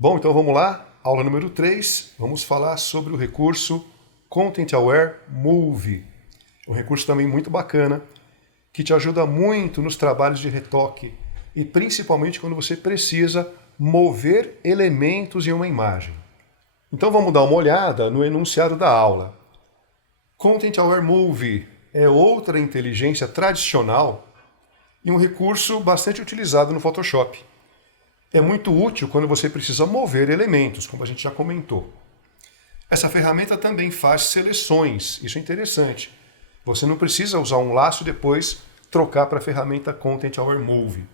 Bom, então vamos lá. Aula número 3. Vamos falar sobre o recurso Content Aware Move. Um recurso também muito bacana, que te ajuda muito nos trabalhos de retoque e principalmente quando você precisa mover elementos em uma imagem. Então vamos dar uma olhada no enunciado da aula. Content Aware Move é outra inteligência tradicional e um recurso bastante utilizado no Photoshop. É muito útil quando você precisa mover elementos, como a gente já comentou. Essa ferramenta também faz seleções, isso é interessante. Você não precisa usar um laço e depois trocar para a ferramenta Content Aware Move.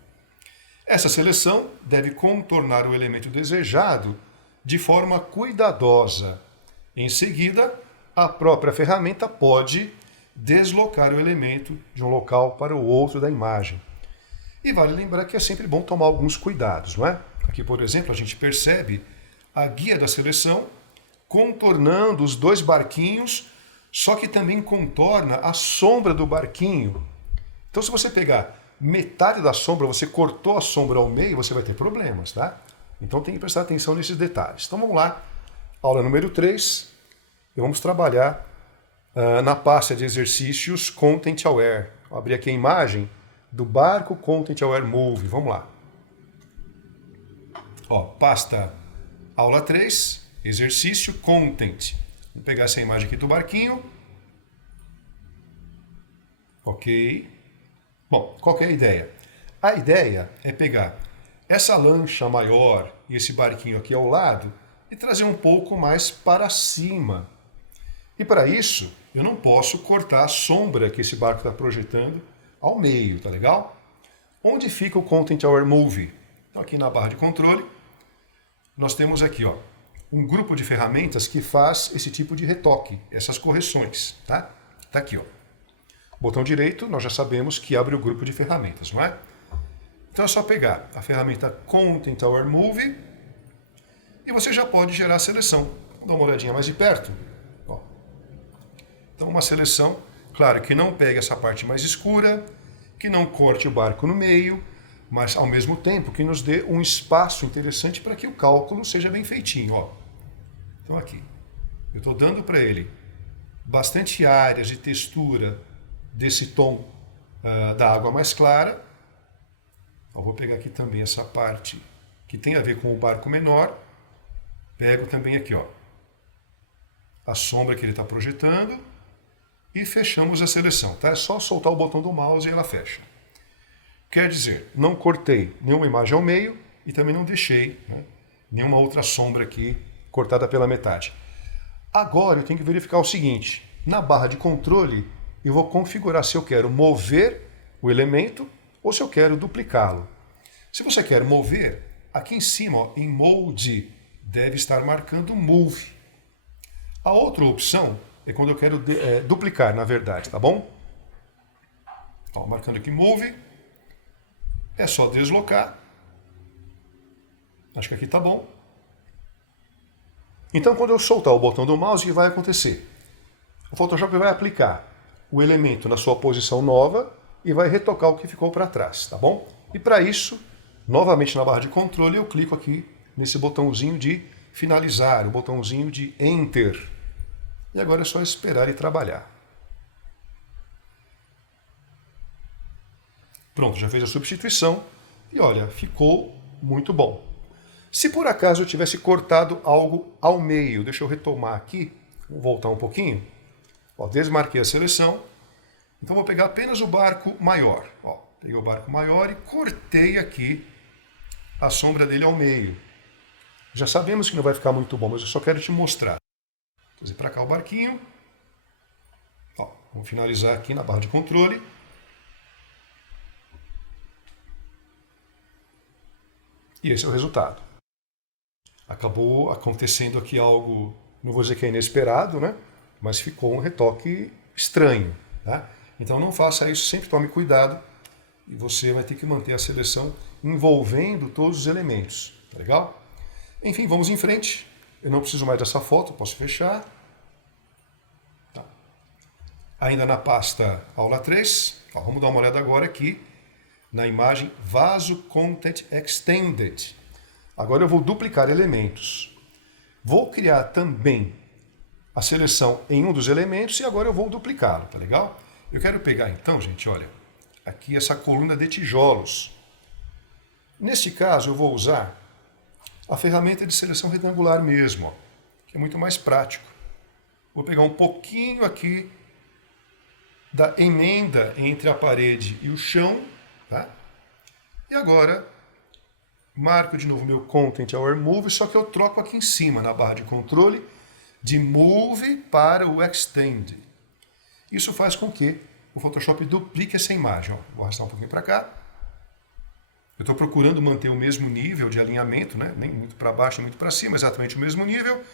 Essa seleção deve contornar o elemento desejado de forma cuidadosa. Em seguida, a própria ferramenta pode deslocar o elemento de um local para o outro da imagem. E vale lembrar que é sempre bom tomar alguns cuidados, não é? Aqui, por exemplo, a gente percebe a guia da seleção contornando os dois barquinhos, só que também contorna a sombra do barquinho. Então, se você pegar metade da sombra, você cortou a sombra ao meio, você vai ter problemas, tá? Então tem que prestar atenção nesses detalhes. Então vamos lá, aula número 3, e vamos trabalhar na pasta de exercícios Content Aware. Vou abrir aqui a imagem do barco Content Aware Move. Vamos lá. Ó, pasta aula 3, exercício Content. Vamos pegar essa imagem aqui do barquinho. Ok. Bom, qual que é a ideia? A ideia é pegar essa lancha maior e esse barquinho aqui ao lado e trazer um pouco mais para cima. E para isso, eu não posso cortar a sombra que esse barco está projetando ao meio, tá legal? Onde fica o Content Aware Move? Então aqui na barra de controle, nós temos aqui ó, um grupo de ferramentas que faz esse tipo de retoque, essas correções, tá? Tá aqui ó. Botão direito, nós já sabemos que abre o grupo de ferramentas, não é? Então é só pegar a ferramenta Content Aware Move e você já pode gerar a seleção. Vamos dar uma olhadinha mais de perto. Ó. Então uma seleção, claro, que não pegue essa parte mais escura, que não corte o barco no meio, mas ao mesmo tempo que nos dê um espaço interessante para que o cálculo seja bem feitinho. Ó. Então aqui, eu estou dando para ele bastante áreas de textura desse tom da água mais clara. Eu vou pegar aqui também essa parte que tem a ver com o barco menor. Pego também aqui ó, a sombra que ele está projetando e fechamos a seleção. Tá? É só soltar o botão do mouse e ela fecha. Quer dizer, não cortei nenhuma imagem ao meio e também não deixei nenhuma outra sombra aqui cortada pela metade. Agora eu tenho que verificar o seguinte, na barra de controle eu vou configurar se eu quero mover o elemento ou se eu quero duplicá-lo. Se você quer mover, aqui em cima, ó, em Mode, deve estar marcando Move. A outra opção é quando eu quero duplicar, na verdade, tá bom? Ó, marcando aqui Move, é só deslocar. Acho que aqui tá bom. Então, quando eu soltar o botão do mouse, o que vai acontecer? O Photoshop vai aplicar o elemento na sua posição nova e vai retocar o que ficou para trás, tá bom? E para isso, novamente na barra de controle, eu clico aqui nesse botãozinho de finalizar, o botãozinho de Enter. E agora é só esperar e trabalhar. Pronto, já fez a substituição e olha, ficou muito bom. Se por acaso eu tivesse cortado algo ao meio, deixa eu retomar aqui, vou voltar um pouquinho. Ó, desmarquei a seleção, então vou pegar apenas o barco maior. Ó, peguei o barco maior e cortei aqui a sombra dele ao meio. Já sabemos que não vai ficar muito bom, mas eu só quero te mostrar. Vou trazer para cá o barquinho. Ó, vamos finalizar aqui na barra de controle. E esse é o resultado. Acabou acontecendo aqui algo, não vou dizer que é inesperado, né? Mas ficou um retoque estranho. Tá? Então não faça isso, sempre tome cuidado e você vai ter que manter a seleção envolvendo todos os elementos. Tá legal? Enfim, vamos em frente. Eu não preciso mais dessa foto, posso fechar. Tá. Ainda na pasta aula 3, ó, vamos dar uma olhada agora aqui na imagem Vaso Content Extended. Agora eu vou duplicar elementos. Vou criar também a seleção em um dos elementos e agora eu vou duplicá-lo, tá legal? Eu quero pegar então, gente, olha, aqui essa coluna de tijolos. Neste caso eu vou usar a ferramenta de seleção retangular mesmo, ó, que é muito mais prático. Vou pegar um pouquinho aqui da emenda entre a parede e o chão, tá? E agora marco de novo meu Content Aware Move, só que eu troco aqui em cima, na barra de controle, de Move para o Extend. Isso faz com que o Photoshop duplique essa imagem. Ó, vou arrastar um pouquinho para cá. Eu estou procurando manter o mesmo nível de alinhamento, né? Nem muito para baixo, nem muito para cima, exatamente o mesmo nível.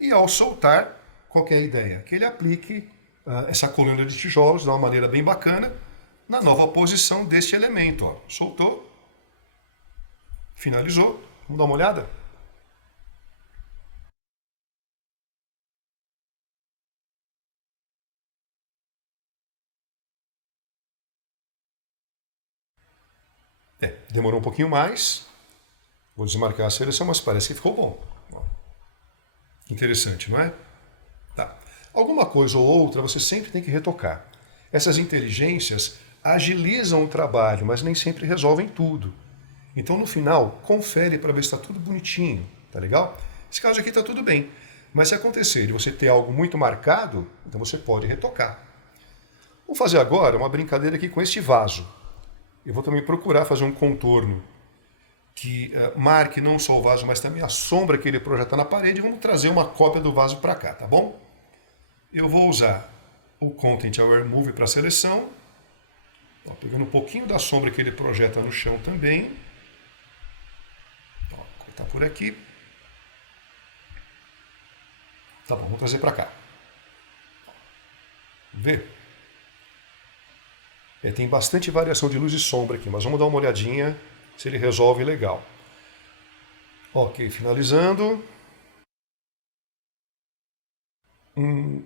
E ao soltar, qual que é a ideia? Que ele aplique essa coluna de tijolos de uma maneira bem bacana na nova posição deste elemento. Ó. Soltou, finalizou. Vamos dar uma olhada? Demorou um pouquinho mais. Vou desmarcar a seleção, mas parece que ficou bom. Ó. Interessante, não é? Tá. Alguma coisa ou outra você sempre tem que retocar. Essas inteligências agilizam o trabalho, mas nem sempre resolvem tudo. Então, no final, confere para ver se está tudo bonitinho, tá legal? Esse caso aqui está tudo bem. Mas se acontecer de você ter algo muito marcado, então você pode retocar. Vou fazer agora uma brincadeira aqui com este vaso. Eu vou também procurar fazer um contorno que marque não só o vaso, mas também a sombra que ele projeta na parede. Vamos trazer uma cópia do vaso para cá, tá bom? Eu vou usar o Content Aware Move para a seleção. Ó, pegando um pouquinho da sombra que ele projeta no chão também. Ó, cortar por aqui. Tá bom, vou trazer para cá. Vê? Tem bastante variação de luz e sombra aqui, mas vamos dar uma olhadinha se ele resolve legal. Ok, finalizando.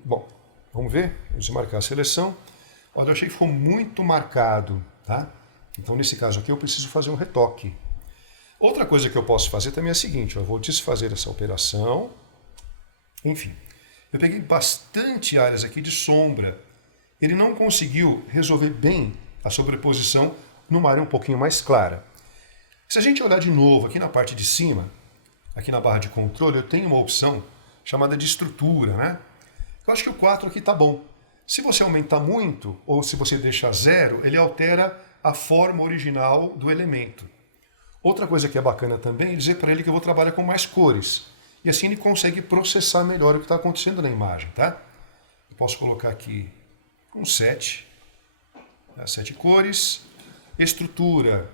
Bom, vamos ver? Vou desmarcar a seleção. Olha, eu achei que ficou muito marcado, tá? Então, nesse caso aqui, eu preciso fazer um retoque. Outra coisa que eu posso fazer também é a seguinte, eu vou desfazer essa operação. Enfim, eu peguei bastante áreas aqui de sombra. Ele não conseguiu resolver bem a sobreposição numa área um pouquinho mais clara. Se a gente olhar de novo aqui na parte de cima, aqui na barra de controle, eu tenho uma opção chamada de estrutura, né? Eu acho que o 4 aqui está bom. Se você aumentar muito, ou se você deixar 0, ele altera a forma original do elemento. Outra coisa que é bacana também é dizer para ele que eu vou trabalhar com mais cores. E assim ele consegue processar melhor o que está acontecendo na imagem, tá? Eu posso colocar aqui um 7, 7 cores, estrutura,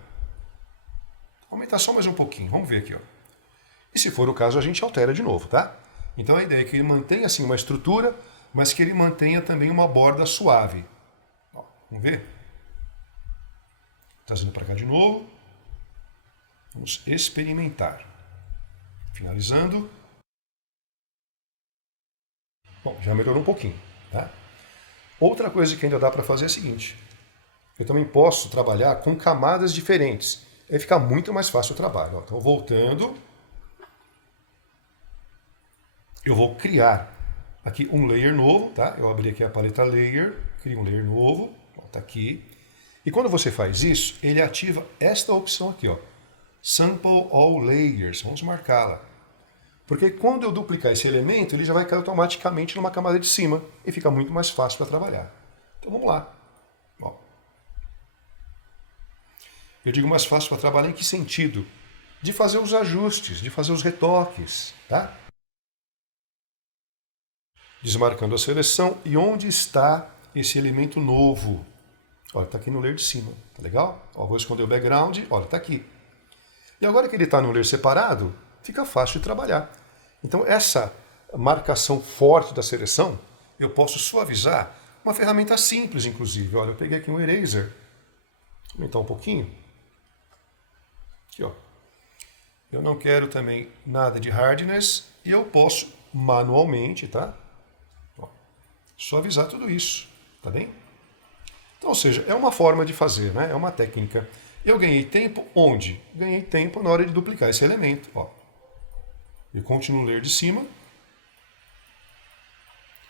aumentar só mais um pouquinho, vamos ver aqui, ó. E se for o caso, a gente altera de novo, tá? Então a ideia é que ele mantenha assim uma estrutura, mas que ele mantenha também uma borda suave. Ó, vamos ver? Trazendo para cá de novo. Vamos experimentar. Finalizando. Bom, já melhorou um pouquinho, tá? Outra coisa que ainda dá para fazer é a seguinte. Eu também posso trabalhar com camadas diferentes. Aí fica muito mais fácil o trabalho. Ó, então, voltando. Eu vou criar aqui um layer novo, tá? Eu abri aqui a paleta Layer, crio um layer novo, ó, tá aqui. E quando você faz isso, ele ativa esta opção aqui, ó. Sample All Layers. Vamos marcá-la. Porque quando eu duplicar esse elemento, ele já vai cair automaticamente numa camada de cima e fica muito mais fácil para trabalhar. Então vamos lá. Ó. Eu digo mais fácil para trabalhar em que sentido? De fazer os ajustes, de fazer os retoques, tá? Desmarcando a seleção. E onde está esse elemento novo? Olha, está aqui no layer de cima, tá legal? Ó, vou esconder o background, olha, está aqui. E agora que ele está no layer separado, fica fácil de trabalhar. Então essa marcação forte da seleção, eu posso suavizar uma ferramenta simples, inclusive. Olha, eu peguei aqui um eraser, vou aumentar um pouquinho. Aqui, ó. Eu não quero também nada de hardness e eu posso manualmente, tá? Ó, suavizar tudo isso, tá bem? Então, ou seja, é uma forma de fazer, né? É uma técnica. Eu ganhei tempo onde? Ganhei tempo na hora de duplicar esse elemento. Ó. Eu continuo a ler de cima.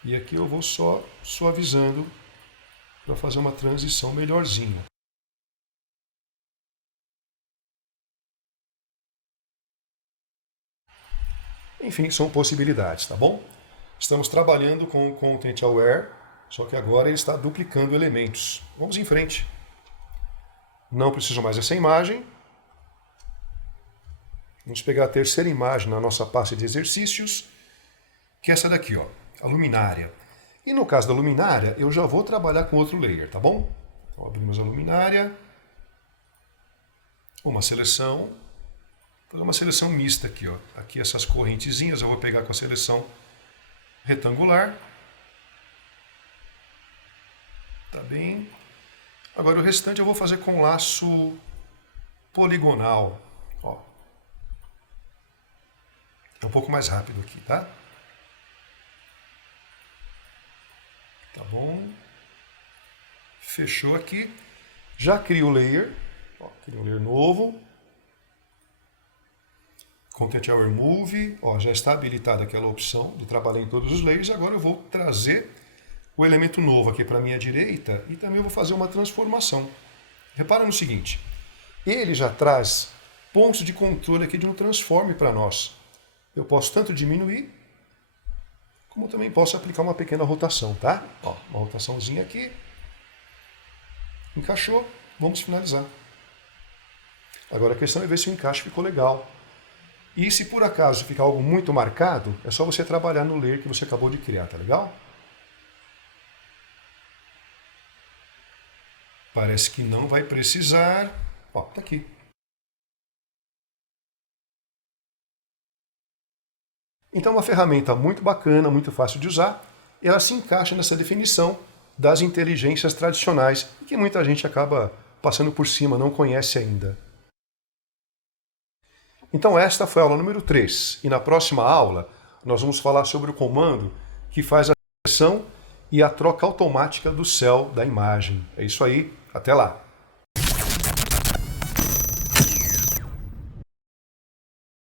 E aqui eu vou só suavizando para fazer uma transição melhorzinha. Enfim, são possibilidades, tá bom? Estamos trabalhando com o Content Aware, só que agora ele está duplicando elementos. Vamos em frente. Não preciso mais dessa imagem. Vamos pegar a terceira imagem na nossa pasta de exercícios, que é essa daqui, ó, a luminária. E no caso da luminária, eu já vou trabalhar com outro layer, tá bom? Então abrimos a luminária, uma seleção, vou fazer uma seleção mista aqui, ó. Aqui essas correntezinhas eu vou pegar com a seleção retangular. Tá bem? Agora o restante eu vou fazer com laço poligonal, ó. É um pouco mais rápido aqui, tá? Tá bom. Fechou aqui. Já crio o layer. Ó, crio um layer novo. Content Aware Move. Ó, já está habilitada aquela opção de trabalhar em todos os layers. Agora eu vou trazer o elemento novo aqui para a minha direita e também vou fazer uma transformação. Repara no seguinte. Ele já traz pontos de controle aqui de um transforme para nós. Eu posso tanto diminuir, como também posso aplicar uma pequena rotação, tá? Ó, uma rotaçãozinha aqui. Encaixou, vamos finalizar. Agora a questão é ver se o encaixe ficou legal. E se por acaso ficar algo muito marcado, é só você trabalhar no layer que você acabou de criar, tá legal? Parece que não vai precisar. Ó, tá aqui. Então é uma ferramenta muito bacana, muito fácil de usar, e ela se encaixa nessa definição das inteligências tradicionais, que muita gente acaba passando por cima, não conhece ainda. Então esta foi a aula número 3, e na próxima aula nós vamos falar sobre o comando que faz a seleção e a troca automática do céu da imagem. É isso aí, até lá!